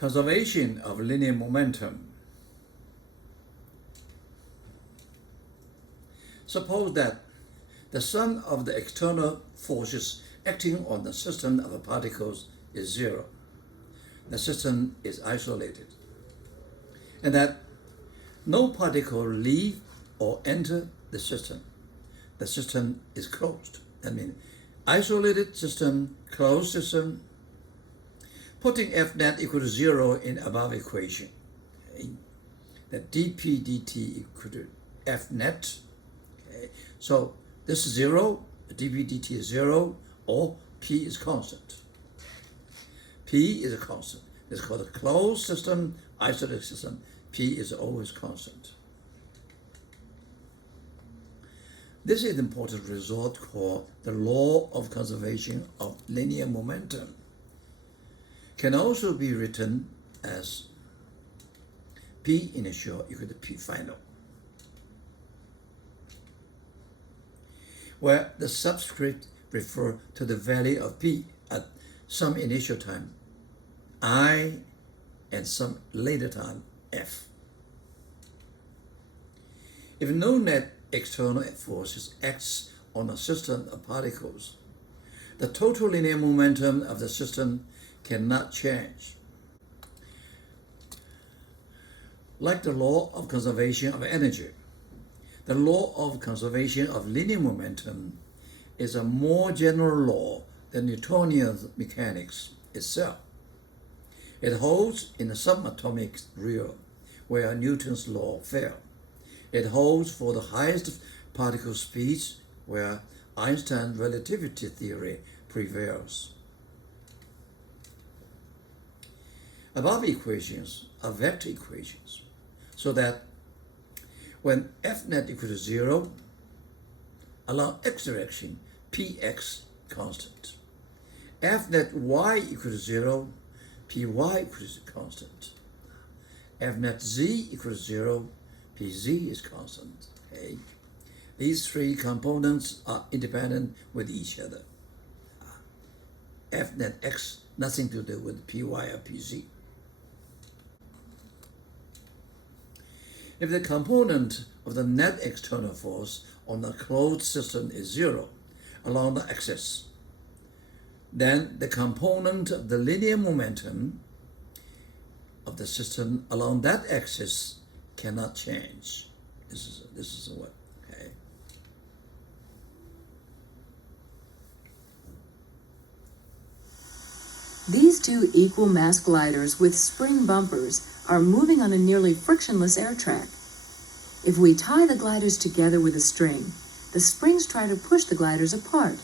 Conservation of linear momentum. Suppose that the sum of the external forces acting on the system of particles is zero. The system is isolated. And that no particle leave or enter the system. The system is closed. I mean, isolated system, closed system. Putting F net equal to 0 in above equation, okay, that dp dt equal to F net. Okay, so this is 0, dp dt is 0, or P is constant. P is a constant. It's called a closed system, isolated system. P is always constant. This is an important result called the law of conservation of linear momentum. Can also be written as P initial equal to P final, where the subscript refer to the value of P at some initial time, I, and some later time, F. If no net external forces acts on a system of particles, the total linear momentum of the system cannot change. Like the law of conservation of energy, the law of conservation of linear momentum is a more general law than Newtonian mechanics itself. It holds in the subatomic realm where Newton's law failed. It holds for the highest particle speeds where Einstein's relativity theory prevails. Above equations are vector equations, so that when F net equals to 0, along x direction, Px constant. F net y equals to 0, Py equals constant. F net z equals 0, Pz is constant. Okay? These three components are independent with each other. F net x, nothing to do with Py or Pz. If the component of the net external force on the closed system is 0 along the axis, then the component of the linear momentum of the system along that axis cannot change. This is what, okay? These two equal mass gliders with spring bumpers are moving on a nearly frictionless air track. If we tie the gliders together with a string, the springs try to push the gliders apart.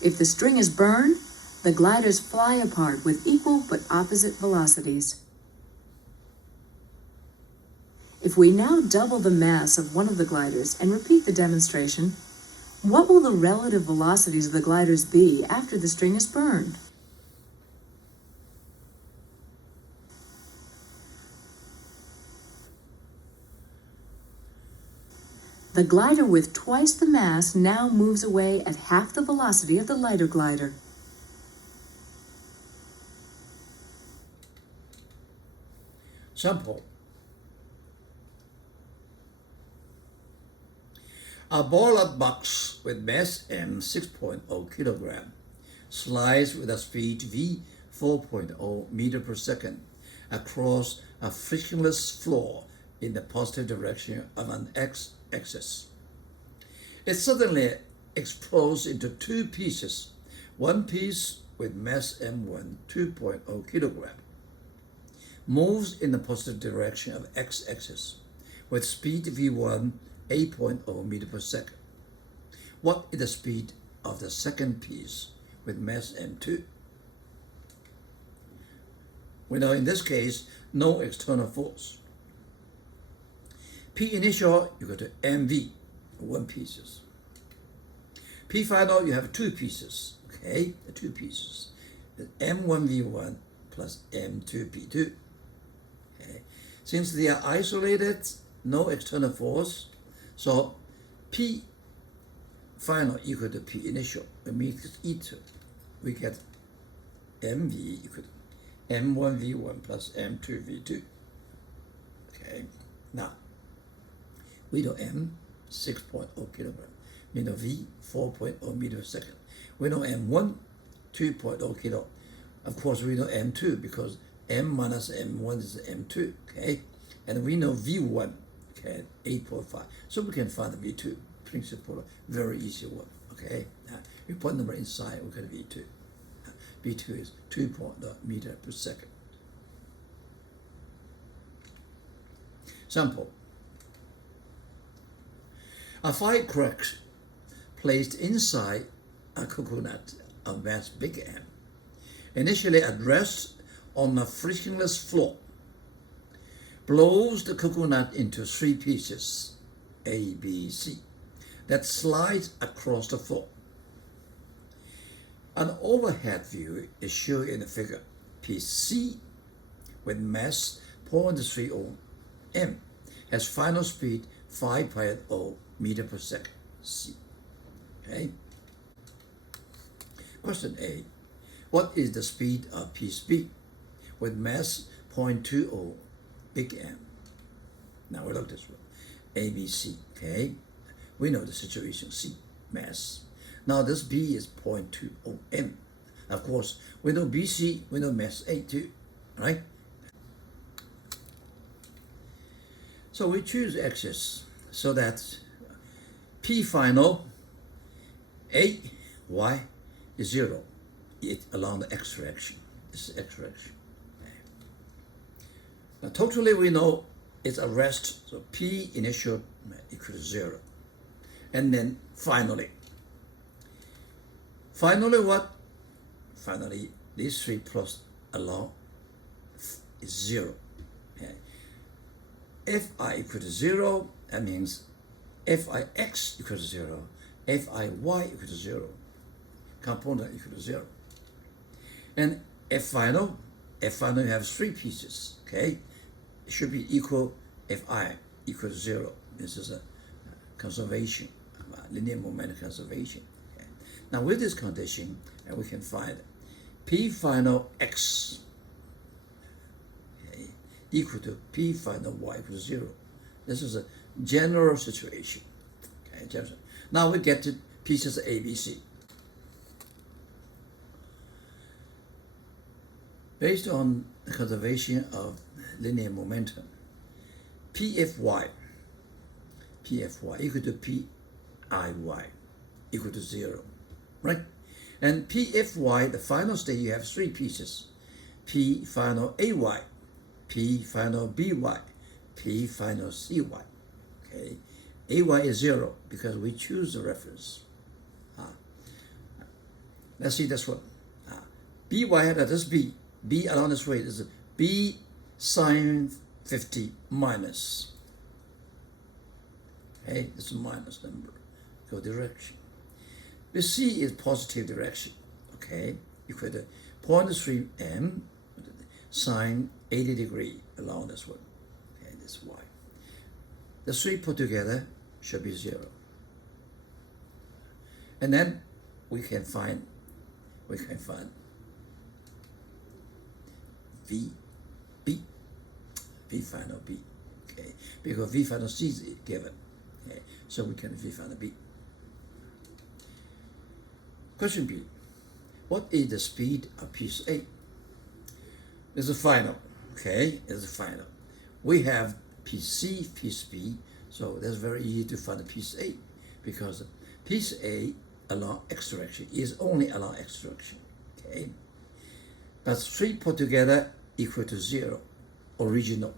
If the string is burned, the gliders fly apart with equal but opposite velocities. If we now double the mass of one of the gliders and repeat the demonstration, what will the relative velocities of the gliders be after the string is burned? The glider with twice the mass now moves away at half the velocity of the lighter glider. Sample. A ballard box with mass m 6.0 kilogram slides with a speed v 4.0 meter per second across a frictionless floor in the positive direction of an x-axis. It suddenly explodes into two pieces, one piece with mass m1 2.0 kilogram moves in the positive direction of x-axis with speed v1 8.0 meter per second. What is the speed of the second piece with mass m2? We know in this case no external force. P initial equal to mv, one pieces. P final, you have two pieces, okay? The two pieces. m1v1 plus m2p2. Okay. Since they are isolated, no external force, so P final equal to P initial. It means equal. We get mv equal to m1v1 plus m2v2. Okay, now we know m 6.0 kilogram, we know v 4.0 meter per second, we know m1 2.0 kilo. Of course, we know m2 because m minus m1 is m2. Okay, and we know v1, okay, 8.5. So we can find the v2 principle. Very easy one. Okay, we put number inside, we get v2. v2 is 2.0 meter per second. Sample. A firecracker placed inside a coconut of mass big M, initially at rest on a frictionless floor, blows the coconut into 3 pieces, A, B, C, that slides across the floor. An overhead view is shown in the figure. Piece C, with mass 0.30 m, has final speed 5.0 meter per second, C. Okay. Question A. What is the speed of piece B with mass 0.20 big M? Now we look this one. A, B, C. Okay. We know the situation. C, mass. Now this B is 0.20 m. Of course, we know BC, we know mass A too, right? So we choose axis so that P final A, Y is 0. It along the x direction. This is x direction. Okay. Now totally we know it's a rest, so P initial equals 0. And then finally what? Finally, these 3 plus along is 0. Okay. If I equal to 0, that means if I x equal to 0, if I y equal to 0, component equal to 0. And F final you have 3 pieces, okay? It should be equal if I equal to 0. This is a conservation, linear momentum conservation. Okay. Now with this condition, we can find P final x, okay, equal to P final y equal to 0. This is a general situation. Okay, now we get to pieces A, B, C. Based on the conservation of linear momentum, PFY equal to PIY equal to 0, right? And PFY, the final state, you have 3 pieces. P final AY, P final BY, P final CY. Okay, AY is 0 because we choose the reference. Let's see this one. BY, that is B. B along this way is B sine 50 minus. Okay, this is minus number. Go direction. The C is positive direction. Okay, equal to 0.3 m sine 80 degree along this one. Okay, this Y. The 3 put together should be 0. And then we can find V, B, V final B, okay, because V final C is given, okay, so we can V final B. Question B, what is the speed of piece A? This is final, okay, this is final. We have piece C, piece B, so that's very easy to find the piece A, because piece A along x direction is only along x direction, okay, but 3 put together equal to 0, original,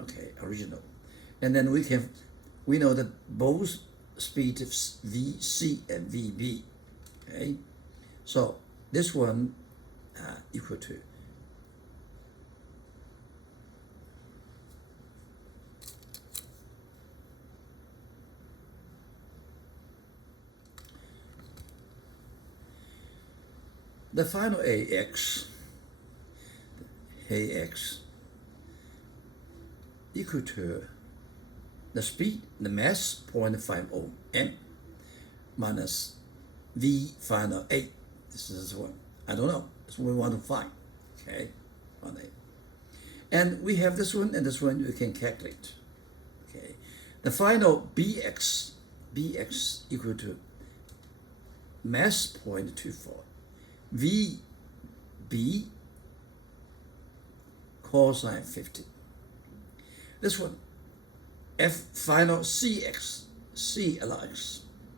okay, original. And then we know that both speed of VC and VB, okay, so this one equal to the final AX equal to the speed, the mass 0.50 m minus V final A. This is one. I don't know. That's what we want to find. Okay, And we have this one and this one we can calculate. Okay. The final Bx equal to mass 0.24 VB cosine 50. This one, F final CX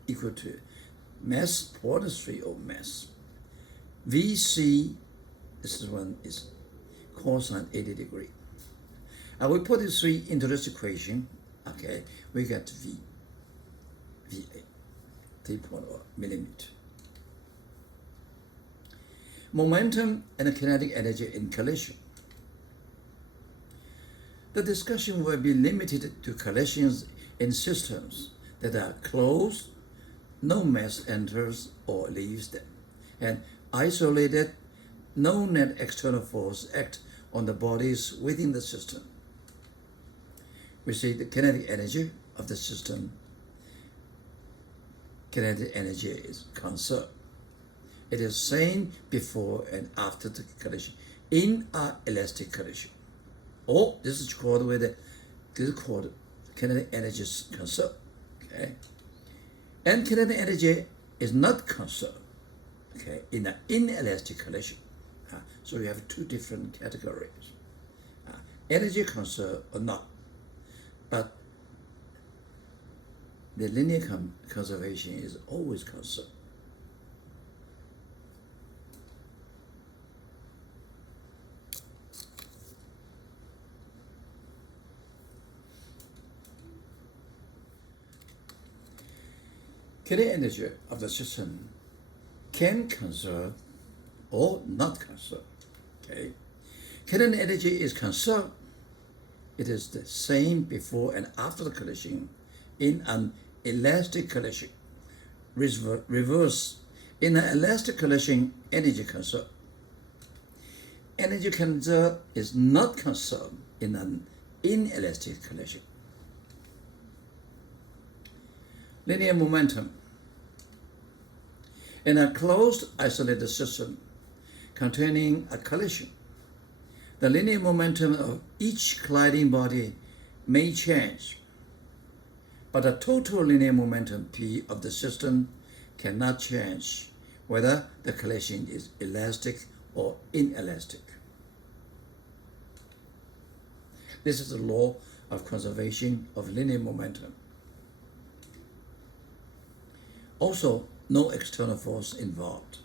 equal to mass 0.30 mass. VC, this one is cosine 80 degree. And we put these three into this equation, okay, we get VA, 3.0 millimeter. Momentum and kinetic energy in collision. The discussion will be limited to collisions in systems that are closed, no mass enters or leaves them, and isolated, no net external force act on the bodies within the system. We see the kinetic energy of the system. Kinetic energy is conserved. It is same before and after the collision in an elastic collision. Or this is called kinetic energy conserved. Okay, and kinetic energy is not conserved. Okay, in an inelastic collision. So we have two different categories: energy conserved or not. But the linear conservation is always conserved. Kinetic energy of the system can conserve or not conserve. Okay, kinetic energy is conserved. It is the same before and after the collision in an elastic collision. Reverse, in an elastic collision, energy conserved. Energy conserved is not conserved in an inelastic collision. Linear momentum. In a closed, isolated system containing a collision, the linear momentum of each colliding body may change, but the total linear momentum P of the system cannot change whether the collision is elastic or inelastic. This is the law of conservation of linear momentum. Also, no external force involved.